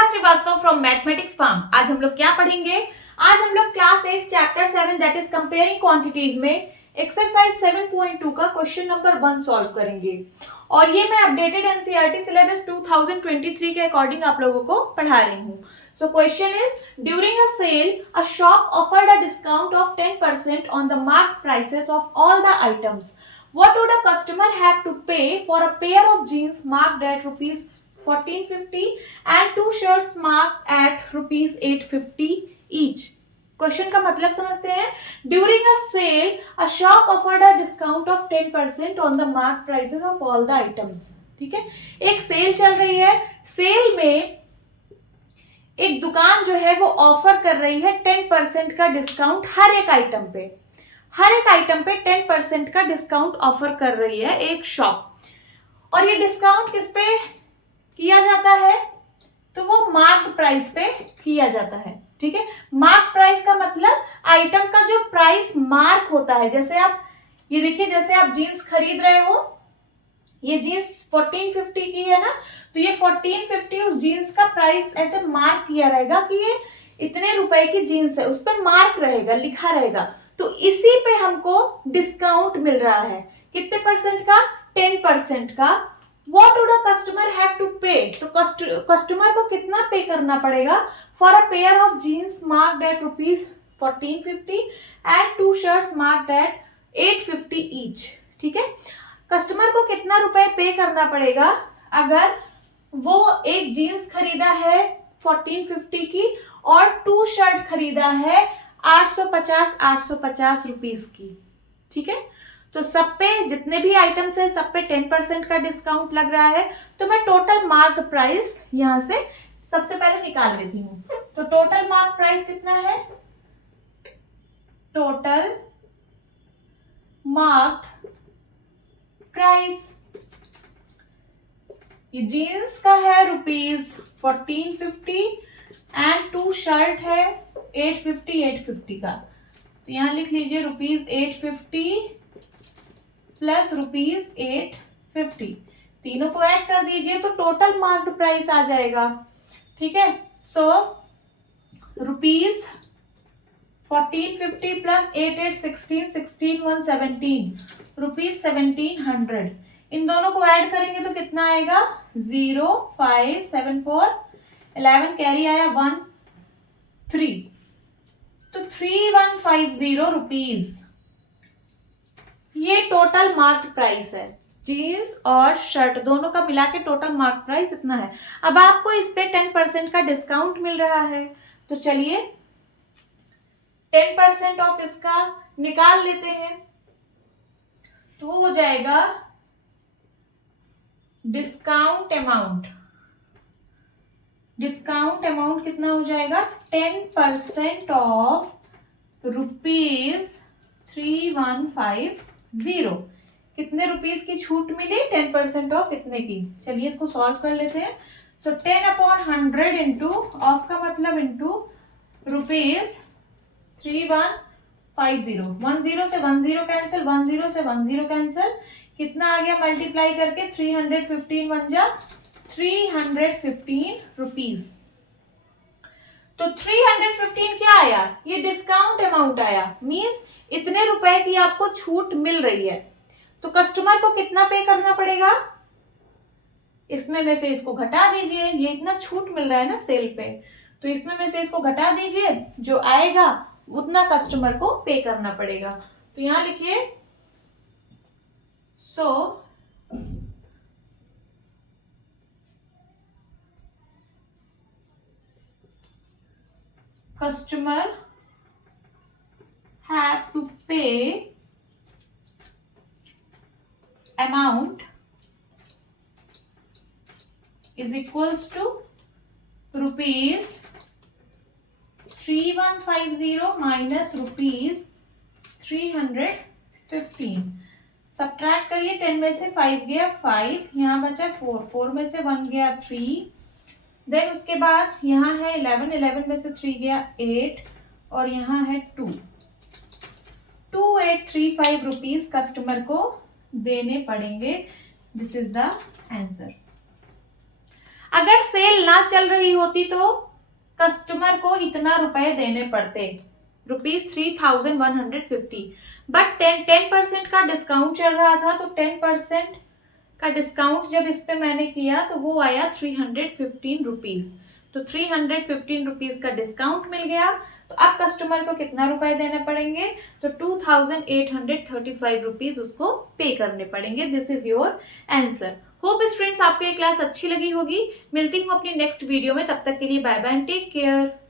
Shikha Srivastava from mathematics farm. आज हम लोग क्या पढ़ेंगे? आज हम लोग class 8 chapter 7 that is comparing quantities में एक्सरसाइज 7.2 का क्वेश्चन नंबर 1 सॉल्व करेंगे। और ये मैं अपडेटेड एनसीईआरटी सिलेबस 2023 के अकॉर्डिंग आप लोगों को पढ़ा रही हूँ। So question is, during a sale, a shop offered a discount of 10% on the marked prices of all the items. What would a customer have to pay for a pair of jeans marked at rupees 1450 and two shirts marked at rupees 850 each? Question का मतलब समझते हैं। During a sale a shop offered a discount of 10% on the mark prices of all the items. ठीक है, एक cell चल रही है। सेल में एक दुकान जो है वो ऑफर कर रही है 10% का डिस्काउंट हर एक आइटम पे। हर एक आइटम पे 10% का डिस्काउंट ऑफर कर रही है एक शॉप। और ये डिस्काउंट किस पे किया जाता है? तो वो मार्क प्राइस पे किया जाता है। ठीक है, मार्क प्राइस का मतलब आइटम का जो प्राइस मार्क होता है। जैसे आप ये देखिए, जैसे आप जीन्स खरीद रहे हो, ये जीन्स 1450 की है ना, तो ये 1450 उस जीन्स का प्राइस ऐसे मार्क किया रहेगा कि ये इतने रुपए की जीन्स है, उस पर मार्क रहेगा, लिखा रहेगा। तो इसी पे हमको डिस्काउंट मिल रहा है। कितने परसेंट का? 10% का। What would a customer have to pay? तो कस्टमर को कितना पे करना पड़ेगा? For a pair of jeans marked at rupees 1450 and two shirts marked at 850 each. ठीक है, कस्टमर को कितना रुपए पे करना पड़ेगा अगर वो एक जीन्स खरीदा है 1450 की और टू शर्ट खरीदा है 850 रुपीस की। ठीक है, तो सब पे जितने भी आइटम्स है सब पे 10% का डिस्काउंट लग रहा है। तो मैं टोटल मार्क्ड प्राइस यहां से सबसे पहले निकाल लेती हूँ। तो टोटल मार्क प्राइस कितना है? टोटल मार्क्ड प्राइस, ये जीन्स का है रुपीज 1450 एंड टू शर्ट है 850 का। तो यहां लिख लीजिए रुपीज 850 प्लस रुपीज 850, तीनों को ऐड कर दीजिए तो टोटल मार्क्ड प्राइस आ जाएगा। ठीक है, सो रुपीज 1450 प्लस 16 रुपीज 1700। इन दोनों को ऐड करेंगे तो कितना आएगा? 0 5 7 4 11 कैरी आया 1 3, तो 3150 रुपीज ये टोटल मार्क्ड प्राइस है। जीन्स और शर्ट दोनों का मिला के टोटल मार्क प्राइस इतना है। अब आपको इस पे 10% का डिस्काउंट मिल रहा है, तो चलिए 10% ऑफ इसका निकाल लेते हैं। तो हो जाएगा डिस्काउंट अमाउंट। डिस्काउंट अमाउंट कितना हो जाएगा? 10% ऑफ रुपीज 3150। कितने रुपीस की छूट मिली? 10% ऑफ इतने की। चलिए इसको सॉल्व कर लेते हैं। सो 10/100 इंटू ऑफ का मतलब इंटू रुपीज 3150। 10 से 10 कैंसिल, 10 से 10 कैंसिल, कितना आ गया मल्टीप्लाई करके? 315 बन जा 315 रुपीज। तो 315 क्या आया? ये डिस्काउंट अमाउंट आया। मींस इतने रुपए की आपको छूट मिल रही है। तो कस्टमर को कितना पे करना पड़ेगा? इसमें में से इसको घटा दीजिए। ये इतना छूट मिल रहा है ना सेल पे, तो इसमें में से इसको घटा दीजिए, जो आएगा उतना कस्टमर को पे करना पड़ेगा। तो यहां लिखिए, so customer have to pay amount is equals to rupees 3150 minus rupees 315। Subtract करिए, 10 में से 5 गया 5, यहाँ बचा 4, 4 में से 1 गया 3, देन उसके बाद यहाँ है 11, 11 में से 3 गया 8 और यहाँ है 2, 2835 रुपीज कस्टमर को देने पड़ेंगे। This is the answer. अगर सेल ना चल रही होती तो कस्टमर को इतना रुपए देने पड़ते, ₹3,150, बट 10% का डिस्काउंट चल रहा था, तो 10% का डिस्काउंट जब इस पे मैंने किया तो वो आया ₹315। तो ₹315 का डिस्काउंट मिल गया, तो अब कस्टमर को कितना रुपए देने पड़ेंगे, तो ₹2,835 उसको पे करने पड़ेंगे। This is your answer. Hope students आपको ये क्लास अच्छी लगी होगी। मिलती हूँ अपनी नेक्स्ट वीडियो में, तब तक के लिए bye bye and take care.